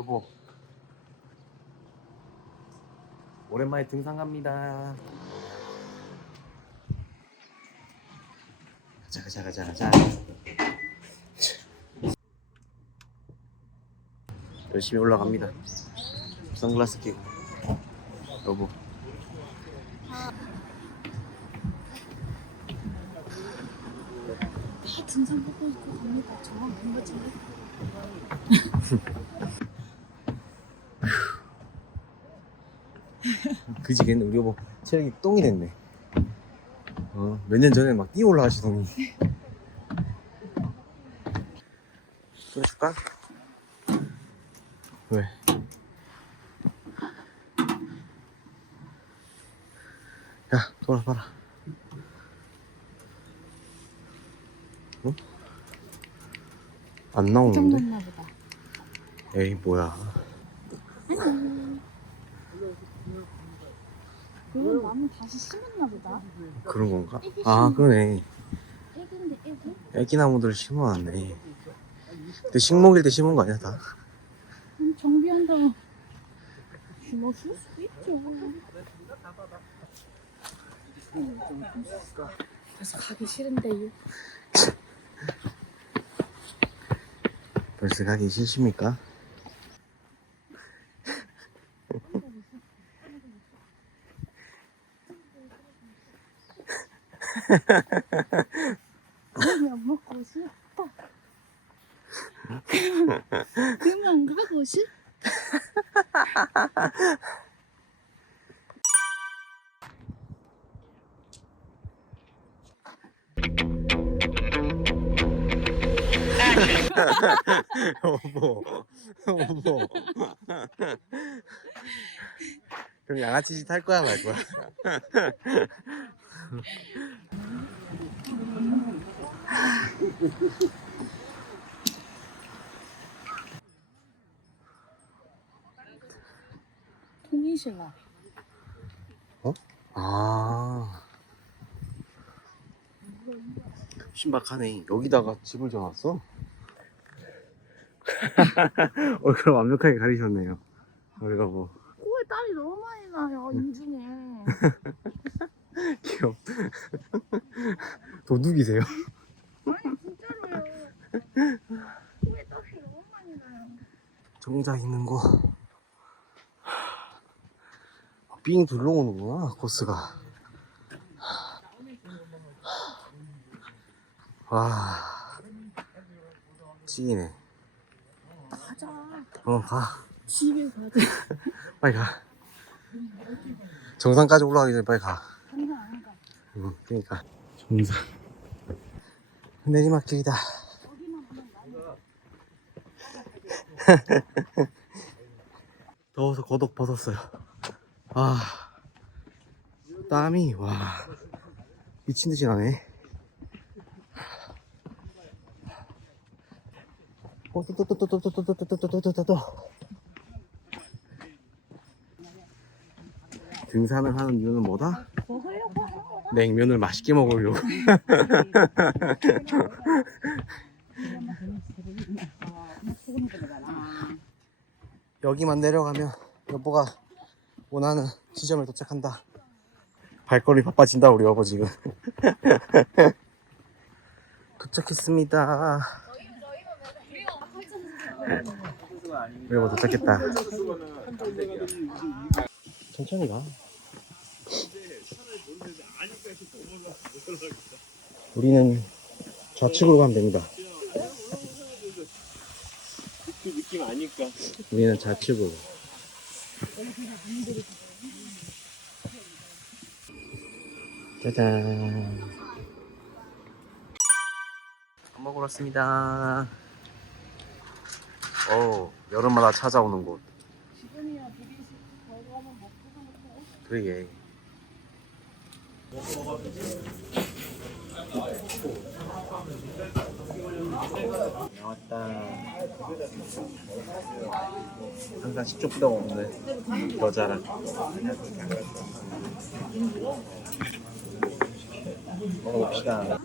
여보, 오랜만에 등산 갑니다. 가자. 열심히 올라갑니다. 선글라스 끼고. 여보. 다 등산 하고 있고 갑니다. 저만 간 거지. 그지겠네. 우리 여보 체력이 똥이 됐네. 몇 년 전에 막 뛰어 올라가시더니. 좀 줄까? 왜? 야, 돌아봐라. 응? 안 그 나오는데? 정도였나 보다. 에이, 뭐야. 그럼 나무 다시 심었나 보다. 그런 건가? 애기 아, 심어. 그러네. 애기인데 애기? 애기나무들을 심어놨네. 근데 식목일 때 심은 거 아니야, 다? 정비한다고 심었을 수도 있죠. 그래서 가기 싫은데요. 벌써 가기 싫습니까? 그만 먹고 싶다. 그만 가고 싶다. 어머. 그럼 양아치 짓 할 거야, 말 거야? 통일신라. 어? 아. 신박하네. 여기다가 집을 지어놨어? 얼굴 완벽하게 가리셨네요. 우리가 뭐. 코에 땀이 너무 많이 나요, 인중에. 귀여워. 도둑이세요? 아니, 진짜로요. 코에 땀이 너무 많이 나요. 정작 있는 거. 삥 둘러오는구나, 코스가. 와, 찌기네. 가자. 가. 집에 가자. 빨리 가. 정상까지 올라가기 전에 빨리 가. 장난 안 가. 응, 그니까. 정상. 내리막길이다. 여기만 보면 나는 더워서 겉옷 벗었어요. 아, 땀이, 와, 미친듯이 나네. 등산을 하는 이유는 뭐다? 먹으려고 하는 거다. 냉면을 맛있게 먹으려고. 여기만 내려가면 여보가 원하는 지점에 도착한다. 발걸음이 바빠진다, 우리 여보 지금. 도착했습니다. 우리 여보 도착했다. 천천히 가. 우리는 좌측으로 가면 됩니다. 그 느낌 아닐까? 우리는 좌측으로. 짜잔. 밥 먹으러 왔습니다. 여름마다 찾아오는 곳. 지금이야 비비식 저거 한번 먹고 먹고. 그러게. 나왔다. 항상 식초 뿌려 먹는 여자랑. 먹어봅시다.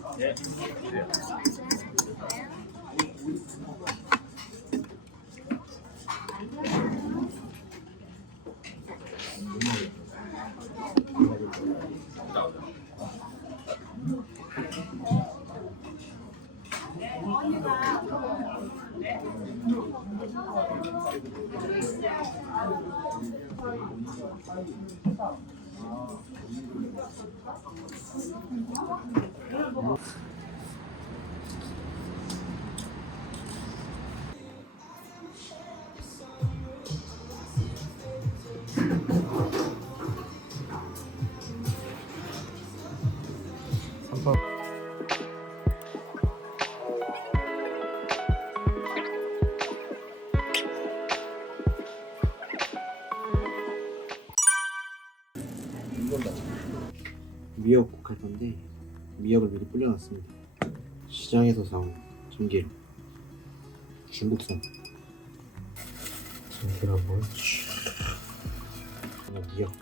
미역 할 건데 미역을 미리 불려놨습니다. 시장에서 사온 참기름, 중국산 참기름 한번. 미역.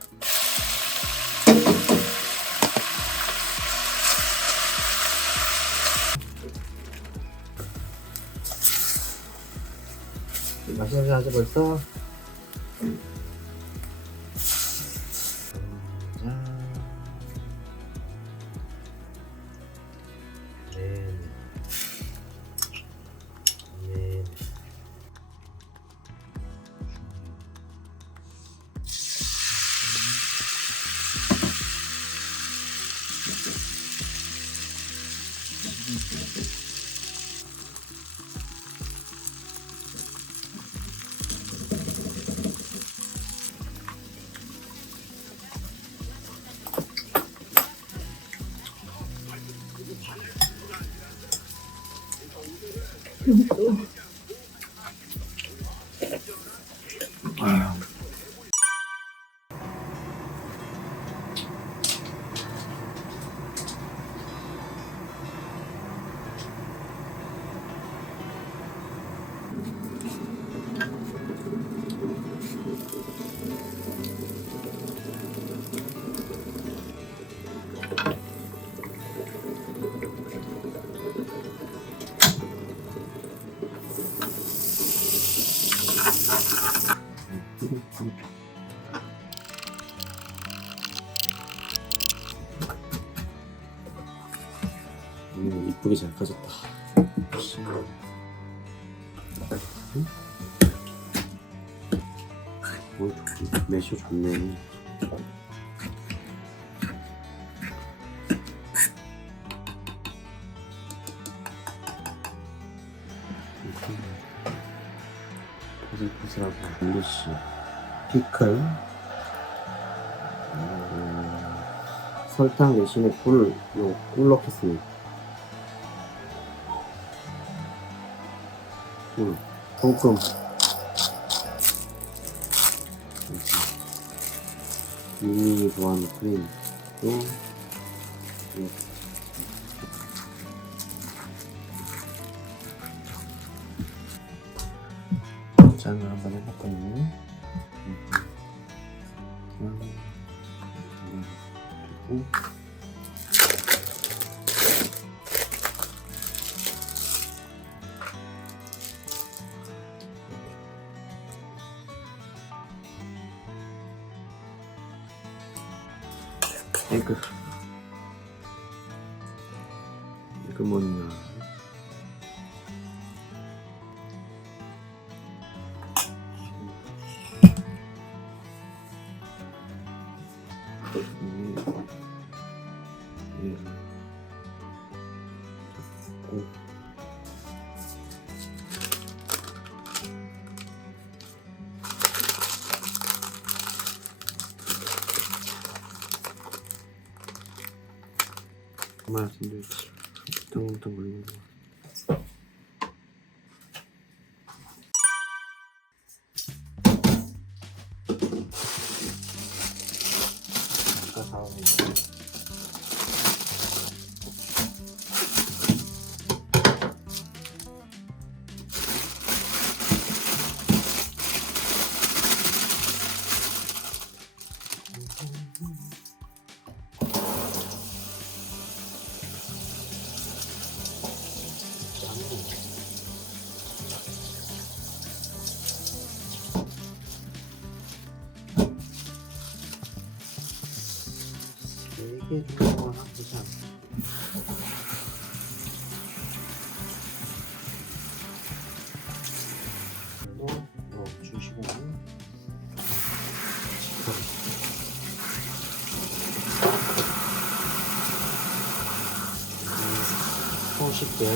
맛있는 하지 벌써. 이쁘게 잘 까졌다. 매쇼 좋네. 포슬포슬하고 잉리쉬 피클. 설탕 대신에 꿀 넣겠습니다. 꿀, 소금, 미니 좋아하는 크림 또 짠을 한번 해봤더니 그리고 에그 뭐냐 말씀드릴 뚱뚱 걸리는 거. 아까 사온 이게 좋은 거 나쁘지 않아. 뭐 후식들.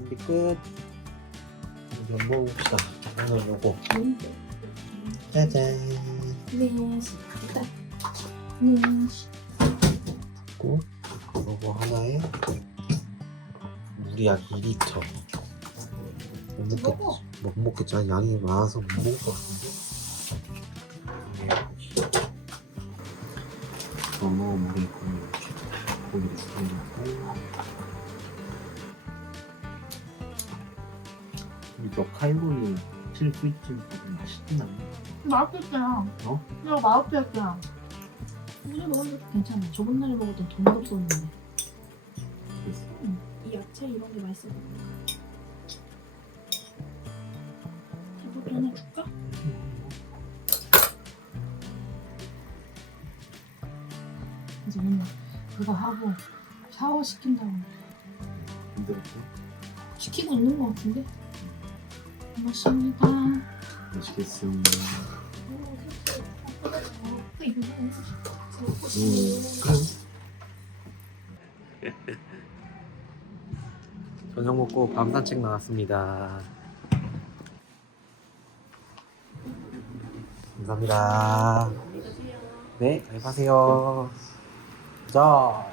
이제 끝. 이제 먹어봅시다. 오늘 요거. 짜잔. 네, 일단 네. 고 요거 하나에 물이 약 2리터. 못 먹겠지. 아니, 양이 많아서 못 먹을 것 같은데. 너무 물이 있고 이렇게 고기를 주고 이거 칼로리 칠수있지 맛있진 않네. 맛있겠다. 어? 이거 맛없겠다. 오늘 먹어도 괜찮아. 저번 날에 먹었던 더 맛없었는데. 그랬어? 이 야채 이런 게 맛있어. 이것도 하나 줄까? 그래서 맨날 그거 하고 샤워 시킨다고 힘들었어? 시키고 있는 것 같은데. 고맙습니다. 맛있겠습니다. 이거 저녁 먹고 밤 산책 나왔습니다. 감사합니다. 네, 잘 가세요. 자.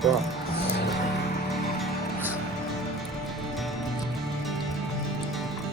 좋아.